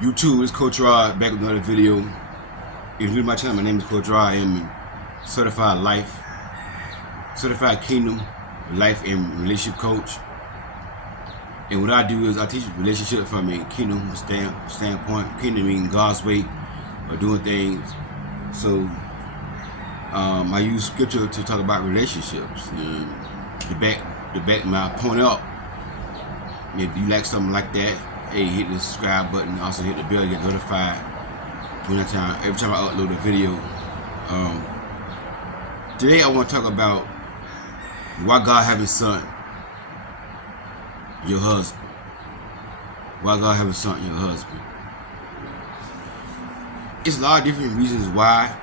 YouTube, it's Coach Rod back with another video. If you're new to my channel, my name is Coach Rod. I am a certified kingdom, life and relationship coach. And what I do is I teach relationships from a kingdom standpoint. Kingdom meaning God's way of doing things. So I use scripture to talk about relationships. To back my point up. If you like something like that, hey, hit the subscribe button. Also hit the bell to get notified every time I upload a video. Today I want to talk about why God have His son, your husband. Why God have His son, your husband. It's a lot of different reasons why.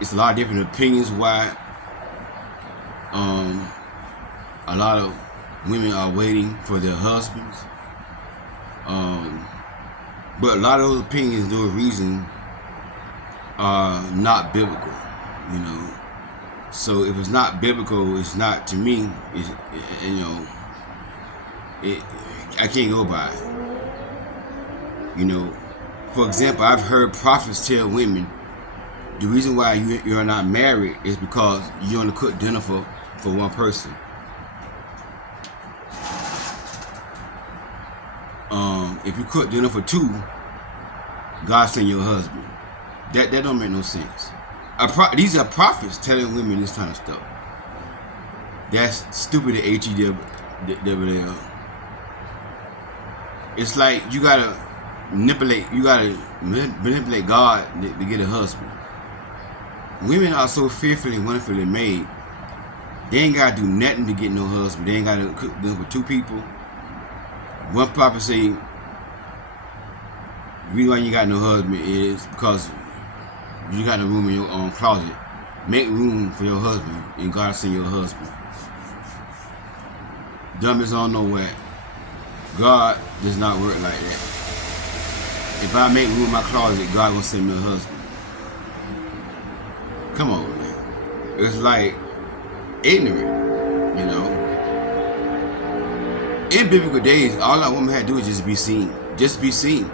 It's a lot of different opinions why. A lot of women are waiting for their husbands. But a lot of those opinions, those reasons are not biblical, you know. So if it's not biblical, it's not, to me, I can't go by it. You know, for example, I've heard prophets tell women, the reason why you're not married is because you only cook dinner for one person. If you cook dinner for two, God send your husband. That don't make no sense. These are prophets telling women this kind of stuff. That's stupid. H-E-double-L. It's like you gotta manipulate God to get a husband. Women are so fearfully and wonderfully made. They ain't gotta do nothing to get no husband. They ain't gotta cook dinner for two people. One prophet say, the reason why you got no husband is because you got no room in your own closet. Make room for your husband, and God send your husband. Dummies don't know what. God does not work like that. If I make room in my closet, God will send me a husband. Come on, man. It's like ignorant, you know. In biblical days, all that woman had to do is just be seen. Just be seen.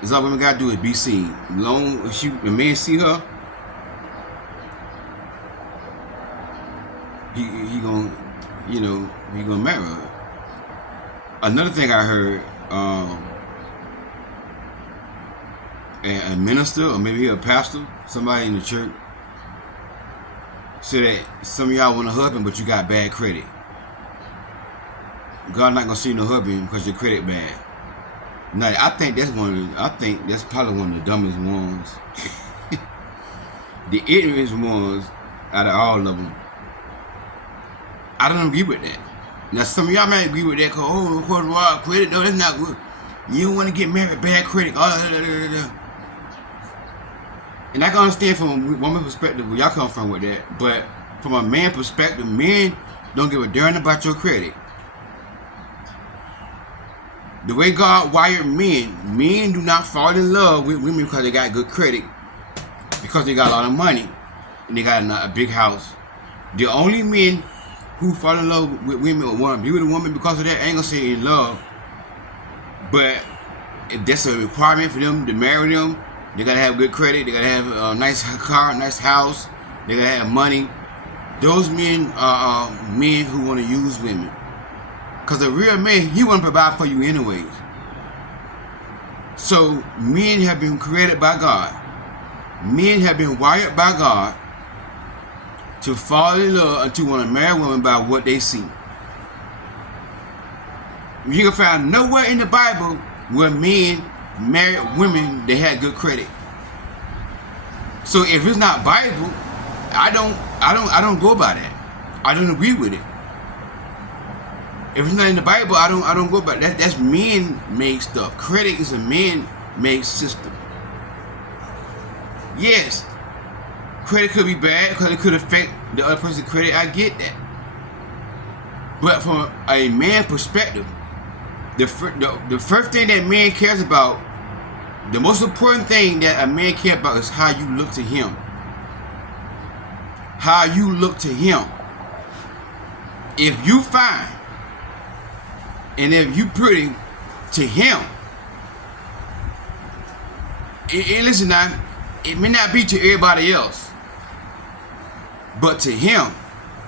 That's all women gotta do is be seen. Long as a man see her, he gonna, he gonna marry her. Another thing I heard, a minister or maybe a pastor, somebody in the church, said that some of y'all want a husband, but you got bad credit. God not gonna see no husband because your credit bad. Now, I think that's probably one of the dumbest ones. The ignorant ones out of all of them. I don't agree with that. Now, some of y'all might agree with that because, credit, no, that's not good. You don't want to get married, bad credit. And I can understand from a woman's perspective where y'all come from with that. But from a man perspective, men don't give a darn about your credit. The way God wired men do not fall in love with women because they got good credit, because they got a lot of money, and they got a big house. The only men who fall in love with women or want to be with a woman because of that, I ain't gonna say in love, but if that's a requirement for them to marry them, they gotta have good credit, they gotta have a nice car, nice house, they gotta have money. Those men are men who want to use women. Because a real man, he won't provide for you anyways. So men have been created by God. Men have been wired by God to fall in love and to want to marry women by what they see. You can find nowhere in the Bible where men married women that had good credit. So if it's not Bible, I don't go by that. I don't agree with it. If it's not in the Bible, I don't go by that. That's man-made stuff. Credit is a man-made system. Yes, credit could be bad because it could affect the other person's credit. I get that. But from a man perspective, the first thing that man cares about, the most important thing that a man cares about is how you look to him. How you look to him. If you fine, and if you pretty, to him. And listen now, it may not be to everybody else, but to him,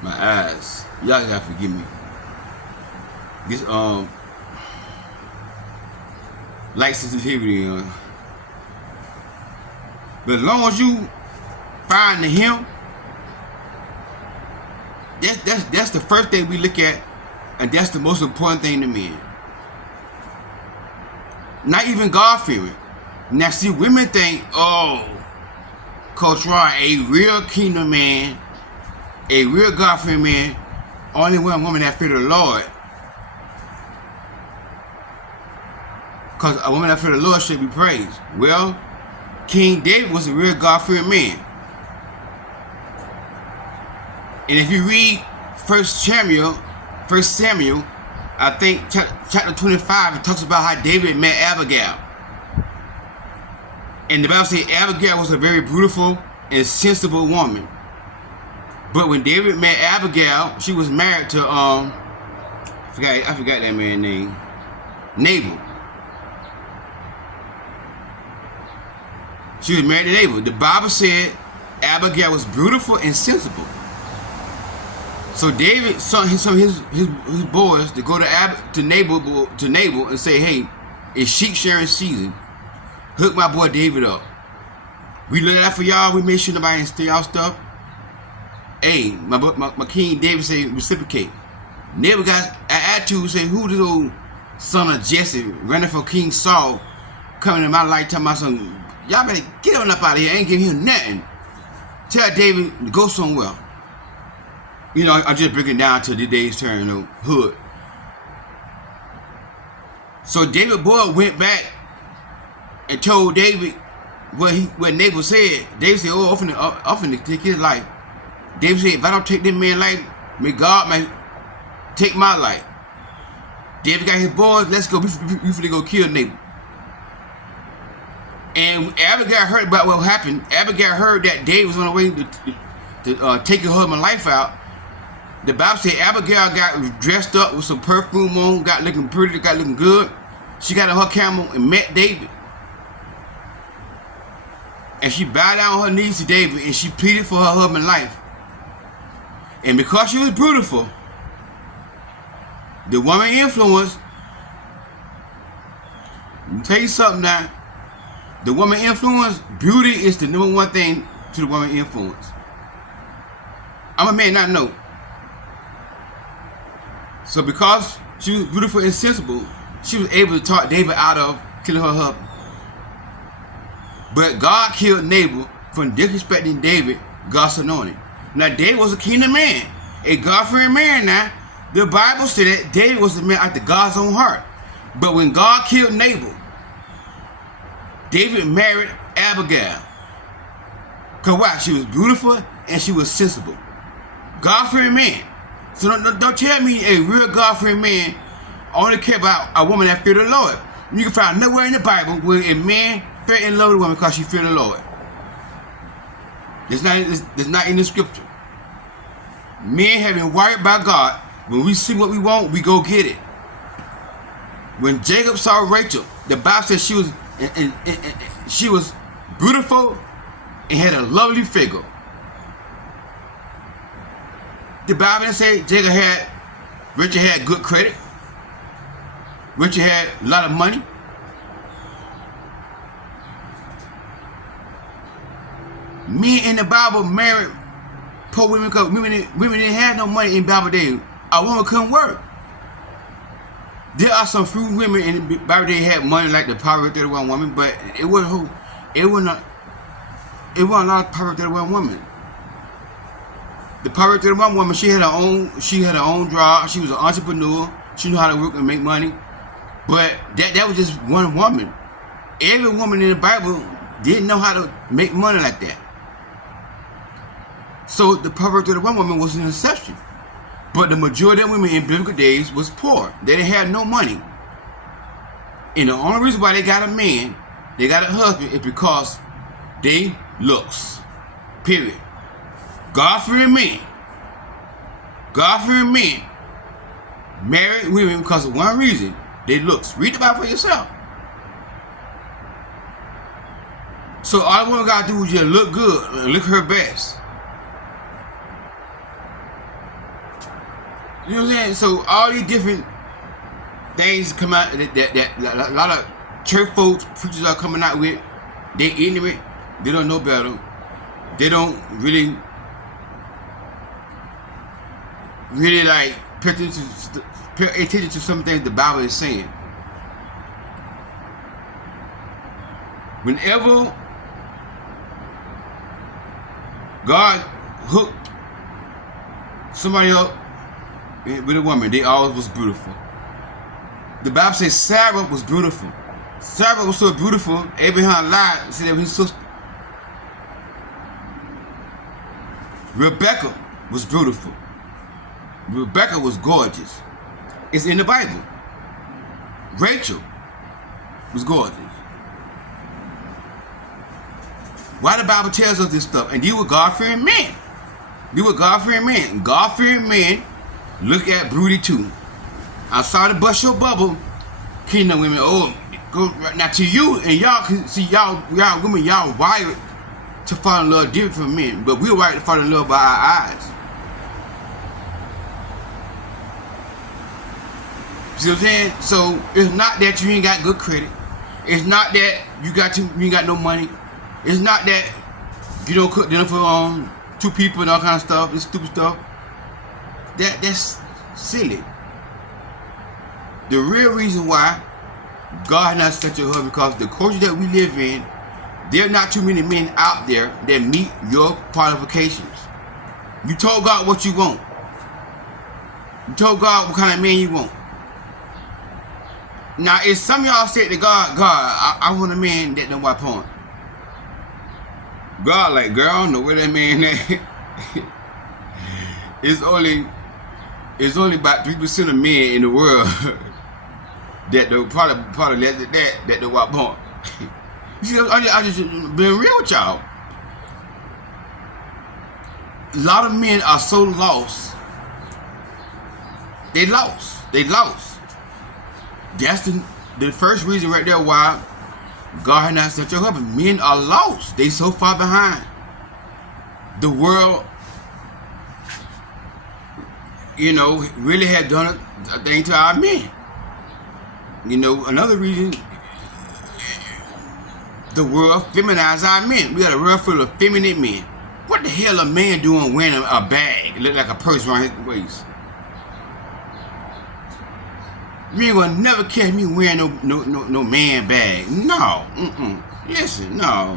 my eyes, y'all gotta forgive me. This light sensitivity, but as long as you find him, that's the first thing we look at, and that's the most important thing to men. Not even God-fearing. Now see, women think, oh, Coach Rod, a real kingdom man, a real God-fearing man, only one woman that fear the Lord. Because a woman that fear the Lord should be praised. Well, King David was a real God-fearing man. And if you read 1 Samuel, I think chapter 25, it talks about how David met Abigail. And the Bible says Abigail was a very beautiful and sensible woman. But when David met Abigail, she was married to I forgot that man's name, Nabal. She was married to Nabal. The Bible said Abigail was beautiful and sensible. So David sent his boys to go to Nabal and say, hey, it's sheep shearing season. Hook my boy David up. We looked out for y'all. We made sure nobody didn't steal y'all stuff. Hey, my King David said reciprocate. Nabal got an attitude saying, who this old son of Jesse running for King Saul coming in my life talking about something? Y'all better get on up out of here. I ain't giving him nothing. Tell David to go somewhere. You know, I'm just breaking down to the day's turn, hood. So David boy went back and told David what Nabal said. David said, oh, I'm finna take his life. David said, if I don't take this man's life, may God may take my life. David got his boys, let's go. We finna go kill Nabal. And Abigail heard about what happened. Abigail heard that David was on the way to take her husband's life out. The Bible said Abigail got dressed up with some perfume on, got looking pretty, got looking good. She got on her camel and met David. And she bowed down on her knees to David and she pleaded for her husband's life. And because she was beautiful, the woman influence, let me tell you something now, the woman influence, beauty is the number one thing to the woman influence. I'm a man, not know. So because she was beautiful and sensible, she was able to talk David out of killing her husband. But God killed Nabal from disrespecting David, God's anointing. Now David was a kingdom man, a God-fearing man now. The Bible said that David was a man after God's own heart. But when God killed Nabal, David married Abigail. Because why? She was beautiful and she was sensible. God-fearing man. So don't tell me a real God-fearing man only care about a woman that fear the Lord. You can find nowhere in the Bible where a man fell in love with a woman because she feared the Lord. It's not in the scripture. Men have been wired by God. When we see what we want, we go get it. When Jacob saw Rachel, the Bible says she was beautiful and had a lovely figure. The Bible said Rachel had good credit. Rachel had a lot of money. Men in the Bible married poor women because women didn't have no money in Bible days. A woman couldn't work. There are some few women in the Bible days had money, like the Proverbs 31 woman, but it wasn't a lot of Proverbs 31 women. The Proverbs 31 woman, she had her own job. She was an entrepreneur. She knew how to work and make money. But that was just one woman. Every woman in the Bible didn't know how to make money like that. So the Proverbs 31 woman was an exception. But the majority of women in biblical days was poor. They didn't have no money. And the only reason why they got a man, they got a husband, is because they looks. Period. God-fearing men married women because of one reason. Their looks. Read the Bible for yourself. So all a woman got to do is just look good and look her best. You know what I'm saying? So all these different things come out that a lot of church folks, preachers are coming out with. They ignorant. They don't know better. They don't really like pay attention to some things the Bible is saying. Whenever God hooked somebody up with a woman, they always was beautiful. The Bible says Sarah was beautiful. Sarah was so beautiful, Abraham lied and said that his sister. Rebecca was beautiful. Rebecca was gorgeous. It's in the Bible. Rachel was gorgeous. Why the Bible tells us this stuff? And you were God-fearing men. You were God-fearing men. God-fearing men look at beauty too. I'm sorry to bust your bubble, kingdom women. Oh, go now to you and y'all. See y'all women, y'all wired to fall in love different from men, but we're wired to fall in love by our eyes. See what I'm saying? So it's not that you ain't got good credit. It's not that you ain't got no money. It's not that you don't cook dinner for 2 people and all kind of stuff, this stupid stuff. That's silly. The real reason why God has not set you up because the culture that we live in, there are not too many men out there that meet your qualifications. You told God what you want. You told God what kind of man you want. Now, if some of y'all said to God, I want a man that don't wipe porn. God like, girl, I don't know where that man at. It's only about 3% of men in the world that they'll probably let that they wipe porn. You see, I just being real with y'all. A lot of men are so lost. They lost. That's the first reason right there why God has not set your husband. Men are lost. They so far behind. The world, really had done a thing to our men. Another reason, the world feminized our men. We got a world full of feminine men. What the hell a man doing wearing a bag? It look like a purse around his waist. You ain't gonna never catch me wearing no man bag. No. Listen, no.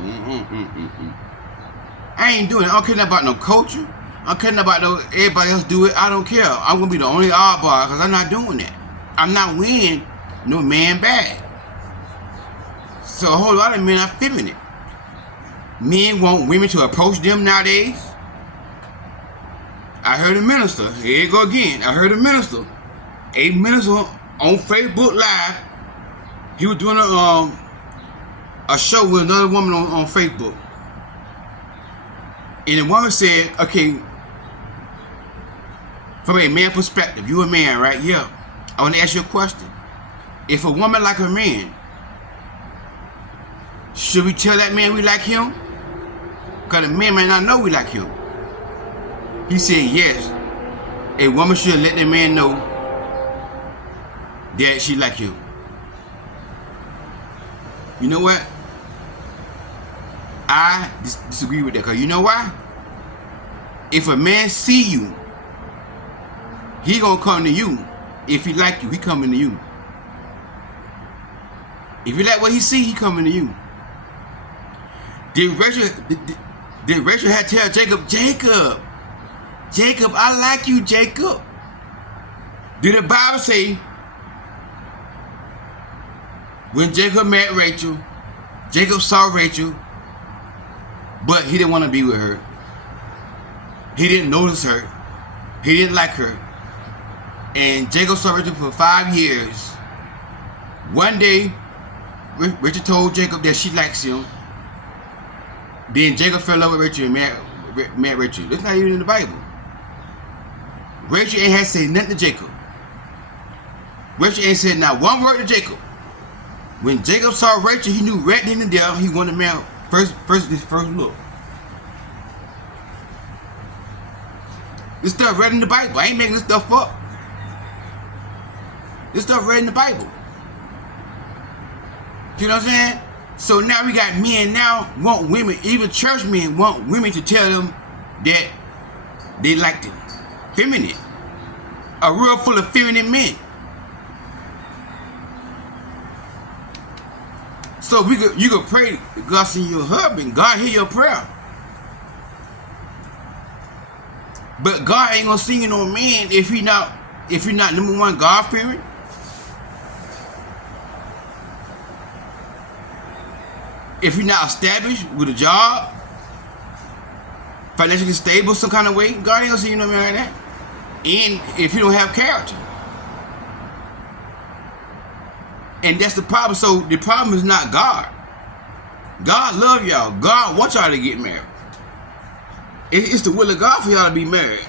I ain't doing it. I don't care nothing about no culture. I don't care nothing about no everybody else do it. I don't care. I'm gonna be the only oddball because I'm not doing that. I'm not wearing no man bag. So a whole lot of men are feminine. Men want women to approach them nowadays. I heard a minister. Here you go again. I heard a minister on Facebook Live. He was doing a show with another woman on Facebook. And the woman said, okay, from a man perspective, you a man, right? Yeah. I want to ask you a question. If a woman like a man, should we tell that man we like him? Because the man might not know we like him. He said yes. A woman should let the man know that she like him. You know what? I disagree with that. Because you know why? If a man see you, he gonna come to you. If he like you, he coming to you. If you like what he see, he coming to you. Did Rachel had to tell Jacob, I like you, Jacob? Did the Bible say when Jacob met Rachel, Jacob saw Rachel, but he didn't want to be with her. He didn't notice her. He didn't like her. And Jacob saw Rachel for 5 years. One day, Rachel told Jacob that she likes him. Then Jacob fell in love with Rachel and met Rachel. That's not even in the Bible. Rachel ain't had to say nothing to Jacob. Rachel ain't said not one word to Jacob. When Jacob saw Rachel, he knew right then and there he wanted to marry first look. This stuff read in the Bible. I ain't making this stuff up. This stuff read in the Bible. You know what I'm saying? So now we got men now want women, even church men want women to tell them that they like them. Feminine. A world full of feminine men. So you could pray, God send your husband, God hear your prayer. But God ain't gonna send you no man if you're not number one God fearing. If you're not established with a job, financially stable some kind of way, God ain't gonna send you no man like that. And if you don't have character. And that's the problem. So the problem is not God. God love y'all. God wants y'all to get married. It's the will of God for y'all to be married.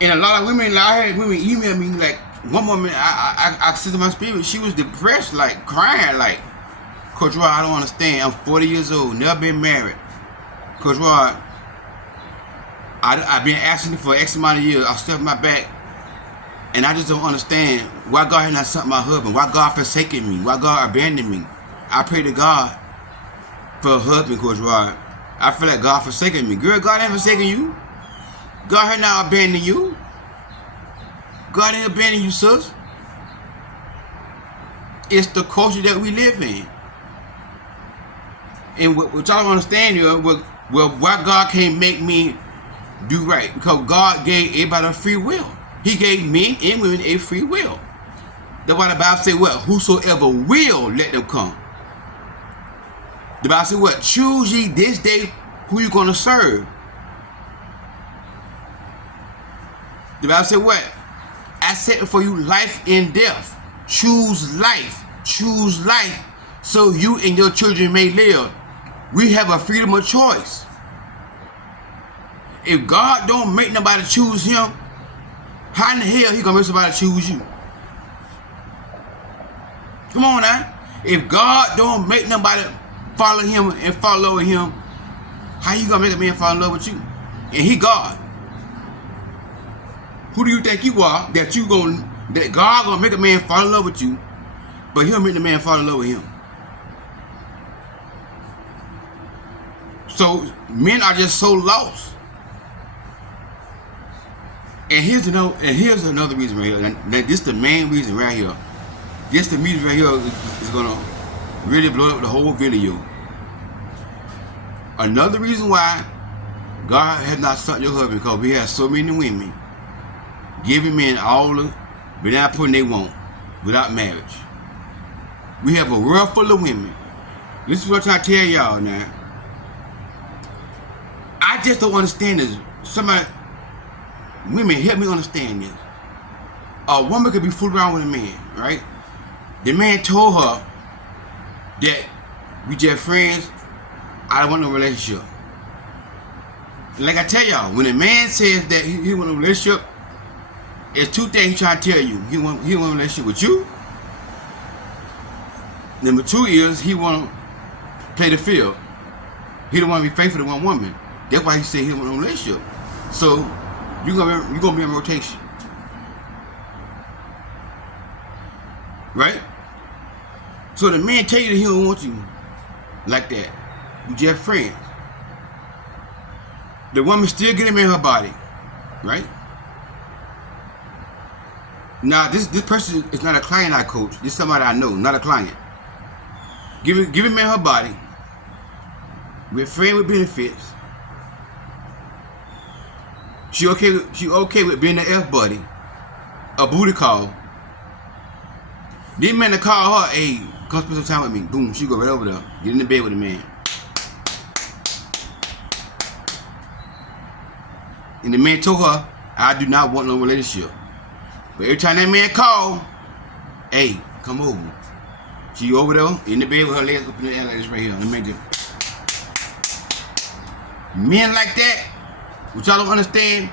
And a lot of women, I had women email me, like one woman, I said to my spirit, she was depressed, like crying, like, Coach Rod, I don't understand. I'm 40 years old, never been married. Coach Rod, I've been asking for X amount of years. I stepped my back, and I just don't understand why God has not sent my husband. Why God forsaken me? Why God abandoned me? I pray to God for a husband, Coach Rod. I feel like God forsaken me. Girl, God ain't forsaken you. God has not abandoned you. God ain't abandoned you, sis. It's the culture that we live in. And what y'all don't understand here, why God can't make me do right? Because God gave everybody a free will. He gave men and women a free will. That's why the Bible says what? Whosoever will, let them come. The Bible says what? Choose ye this day who you going to serve. The Bible said what? I set before you life and death. Choose life. Choose life so you and your children may live. We have a freedom of choice. If God don't make nobody choose him, how in the hell he gonna make somebody choose you? Come on now. If God don't make nobody follow him and follow him, how you gonna make a man fall in love with you? And he God. Who do you think you are that God gonna make a man fall in love with you, but he'll make the man fall in love with him? So men are just so lost. And here's another reason right here. This is the main reason right here. This the reason right here is gonna really blow up the whole video. Another reason why God has not sent your husband, because we have so many women giving men all the without putting they want, without marriage. We have a world full of women. This is what I tell y'all now. I just don't understand this. Women, help me understand this. A woman could be fooling around with a man, right? The man told her that we just friends, I don't want no relationship. Like I tell y'all, when a man says that he want a relationship, it's two things he trying to tell you. He want a relationship with you. Number two is he want to play the field. He don't want to be faithful to one woman. That's why he said he don't want a relationship. So you're gonna be in rotation, right? So the man tell you that he don't want you like that. You just friends. The woman still get him in her body, right? Now this person is not a client I coach. This is somebody I know, not a client. Give him in her body. We're friends with benefits. She okay with being an F buddy, a booty call. This man to call her, hey, come spend some time with me. Boom, she go right over there, get in the bed with the man. And the man told her, I do not want no relationship. But every time that man called, hey, come over. She over there in the bed with her legs up in the air like this right here. Let me just. Men like that, which y'all don't understand,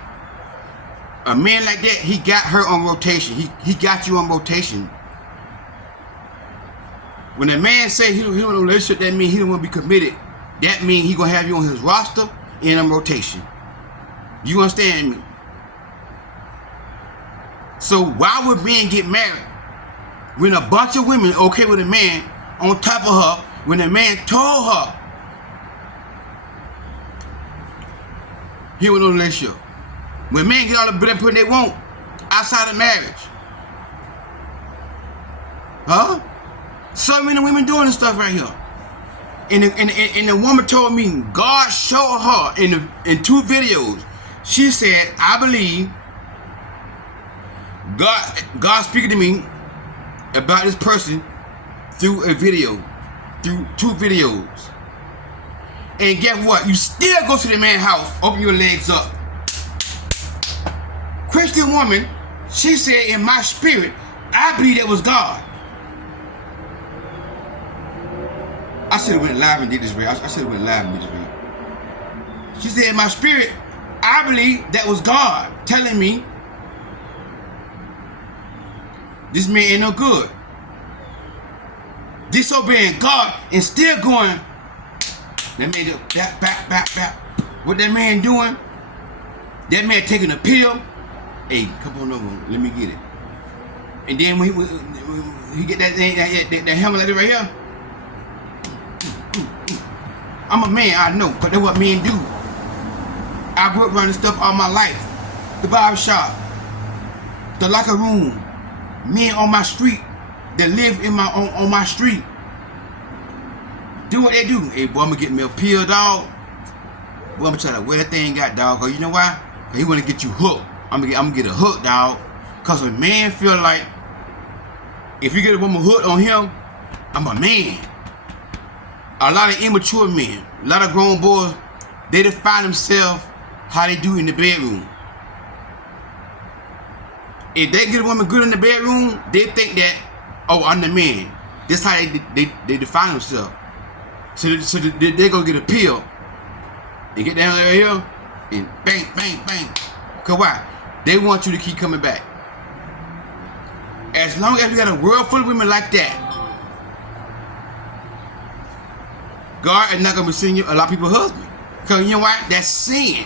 A man like that, he got her on rotation. He got you on rotation. When a man say he don't want a relationship, that means he don't want to be committed. That means he gonna have you on his roster and on rotation. You understand me? So why would men get married when a bunch of women okay with a man on top of her when a man told her he was in a relationship? When men get all the bread put they want outside of marriage. Huh? So many women doing this stuff right here. And the woman told me God showed her in 2 videos. She said, I believe God speaking to me about this person through a video, through 2 videos. And guess what? You still go to the man's house, open your legs up. Christian woman, she said, in my spirit, I believe that was God. I should have went live and did this way. I should have went live and did this way. She said, in my spirit, I believe that was God telling me this man ain't no good. Disobeying God and still going. That man just back. What that man doing? That man taking a pill. Hey, come on over. Let me get it. And then when he get that helmet like that right here. I'm a man, I know, but that's what men do. I grew up running stuff all my life. The barber shop, the locker room, men on my street that live on my street. Do what they do. Hey, boy, I'm gonna get me a pill, dog. Boy, I'm gonna try to wear that thing out, dog. Cause you know why? Cause he wanna get you hooked. I'm gonna get a hook, dog. Cause a man feel like if you get a woman hooked on him, I'm a man. A lot of immature men, a lot of grown boys, they define themselves how they do in the bedroom. If they get a woman good in the bedroom, they think that, oh, I'm the man. That's how they define themselves. So they go get a pill and get down right here and bang, bang, bang. Cause why? They want you to keep coming back. As long as we got a world full of women like that, God is not going to be sending you a lot of people's husbands. Because you know why? That's sin.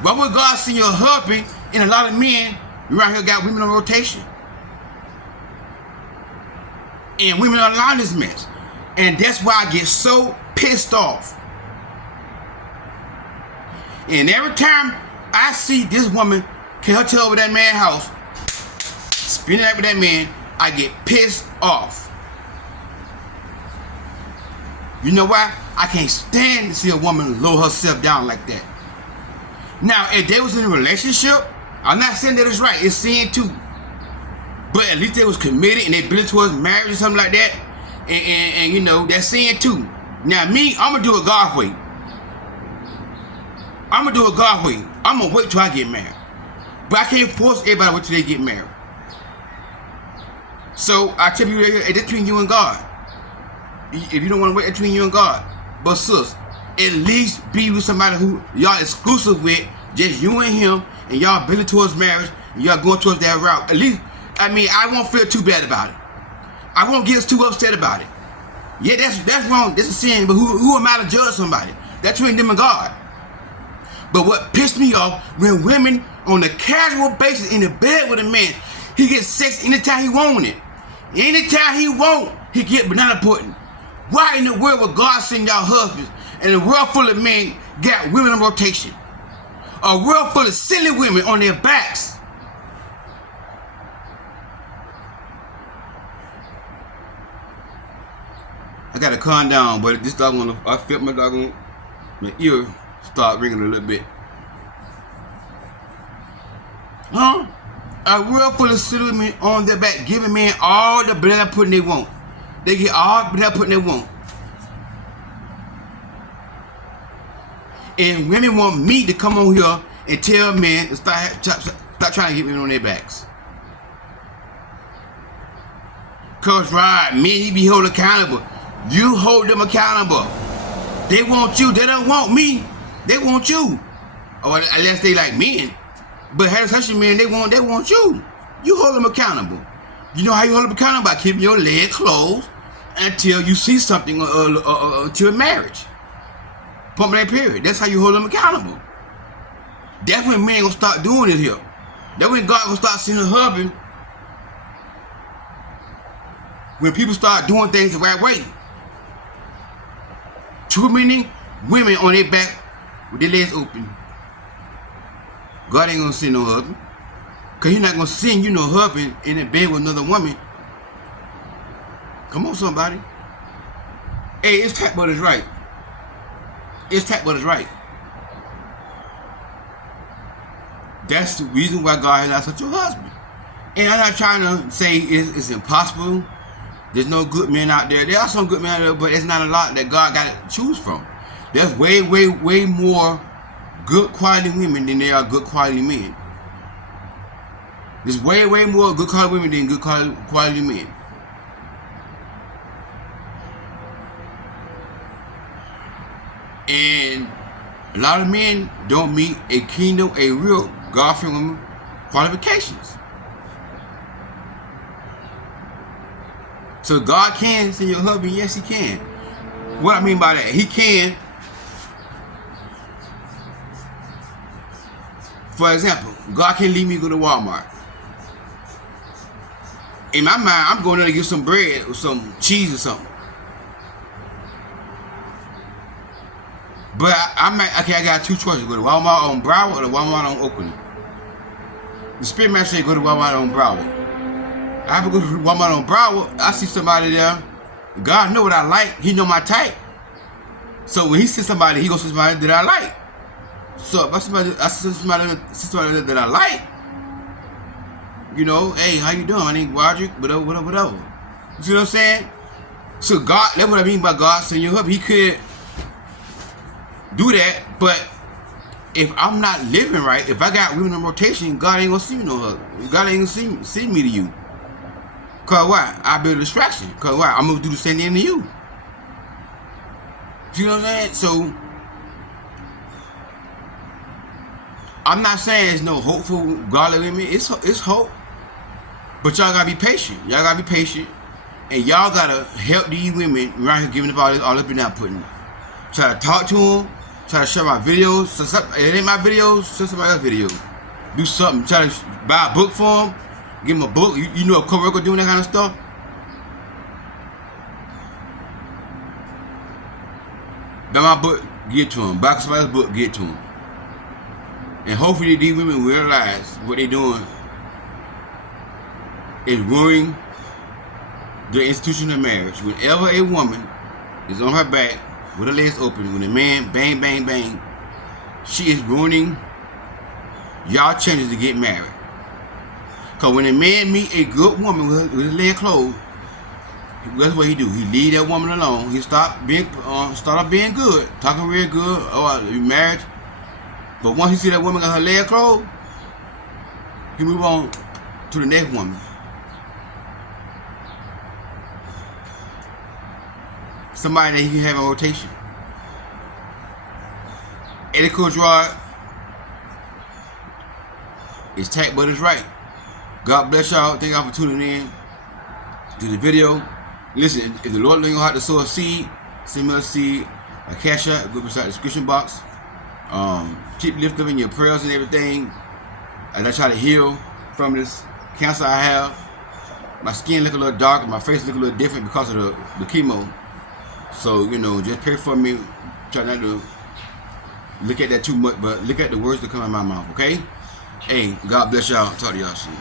Why would God send you a husband and a lot of men right here got women on rotation? And women are allowing this mess. And that's why I get so pissed off. And every time I see this woman can her tail over that man's house, spinning out with that man, I get pissed off. You know why? I can't stand to see a woman lower herself down like that. Now, if they was in a relationship, I'm not saying that it's right. It's sin too. But at least they was committed and they built towards marriage or something like that. And you know, that's sin too. Now me, I'm going to do it God's way. I'm going to do it God's way. I'm going to wait till I get married. But I can't force everybody to wait till they get married. So I tell you, it's between you and God. If you don't want to wait between you and God. But sis, at least be with somebody who y'all exclusive with, just you and him, and y'all building towards marriage, and y'all going towards that route. At least, I mean, I won't feel too bad about it. I won't get too upset about it. Yeah, that's wrong. That's a sin. But who am I to judge somebody? That's between them and God. But what pissed me off, when women on a casual basis in the bed with a man, he gets sex anytime he want it. Anytime he want, he get banana pudding. Why in the world would God send y'all husbands and a world full of men got women on rotation? A world full of silly women on their backs. I gotta calm down, but this dog I felt my ear start ringing a little bit. Huh? A world full of silly women on their back, giving men all the banana pudding they want. They get all the banana pudding they want. And women want me to come on here and tell men to start trying to get women on their backs. Coach Rod, men he be held accountable. You hold them accountable. They want you. They don't want me. They want you. or unless they like men. But heterosexual men, they want you. You hold them accountable. You know how you hold them accountable? By keeping your leg closed until you see something until marriage. Pumping that period. That's how you hold them accountable. That's when men gonna start doing it here. That's when God gonna start seeing the husband. When people start doing things the right way. Too many women on their back with their legs open. God ain't gonna send no husband. Cause He's not gonna send you no husband in a bed with another woman. Come on, somebody. Hey, it's tight, but it's right. It's tight, but it's right. That's the reason why God has not such a husband. And I'm not trying to say it's impossible. There's no good men out there. There are some good men out there, but it's not a lot that God got to choose from. There's way, way, way more good quality women than there are good quality men. There's way, way more good quality women than good quality men. And a lot of men don't meet a real God-fearing woman qualifications. So God can send your husband, yes He can. What I mean by that, He can. For example, God can leave me to go to Walmart. In my mind, I'm going there to get some bread or some cheese or something. But I got two choices. Go to Walmart on Broward or to Walmart on Oakland. The Spirit man said go to Walmart on Broward. I have to go to Walmart on Broward. I see somebody there. God know what I like. He know my type. So when He sees somebody, He gonna see somebody that I like. So if I see somebody that I like, you know, hey, how you doing? My name Roderick, whatever. You see what I'm saying? So God, that's what I mean by God sending your husband. He could do that, but if I'm not living right, if I got women in rotation, God ain't gonna see me no husband. God ain't gonna see me to you. Cause why? I'll be a distraction. Cause why? I'm gonna do the same thing to you. You know what I'm saying? So I'm not saying there's no hope for godly women. It's hope. But y'all gotta be patient. Y'all gotta be patient. And y'all gotta help these women around here giving up all this been putting. Try to talk to them. Try to share my videos. So it ain't my videos, share somebody else's video. Do something. Try to buy a book for them. Give them a book. You know a coworker doing that kind of stuff? Buy my book, give it to them. Buy somebody else's book, give it to them. And hopefully these women realize what they're doing is ruining the institution of marriage. Whenever a woman is on her back with her legs open, when a man bang, bang, bang, she is ruining y'all chances to get married. Because when a man meet a good woman with his leg closed, that's what he do. He leave that woman alone. He start off being good, talking real good, marriage. But once he see that woman got her leg closed, he move on to the next woman. Somebody that he can have a rotation. Eddie Coach Rod is tight, but it's right. God bless y'all. Thank y'all for tuning in to the video. Listen, if the Lord in your heart to sow a seed, send me a seed, a cash out, go beside the description box. Keep lifting up in your prayers and everything. As I try to heal from this cancer I have. My skin look a little dark, my face look a little different because of the chemo. So, you know, just pray for me. Try not to look at that too much, but look at the words that come out of my mouth, okay? Hey, God bless y'all. Talk to y'all soon.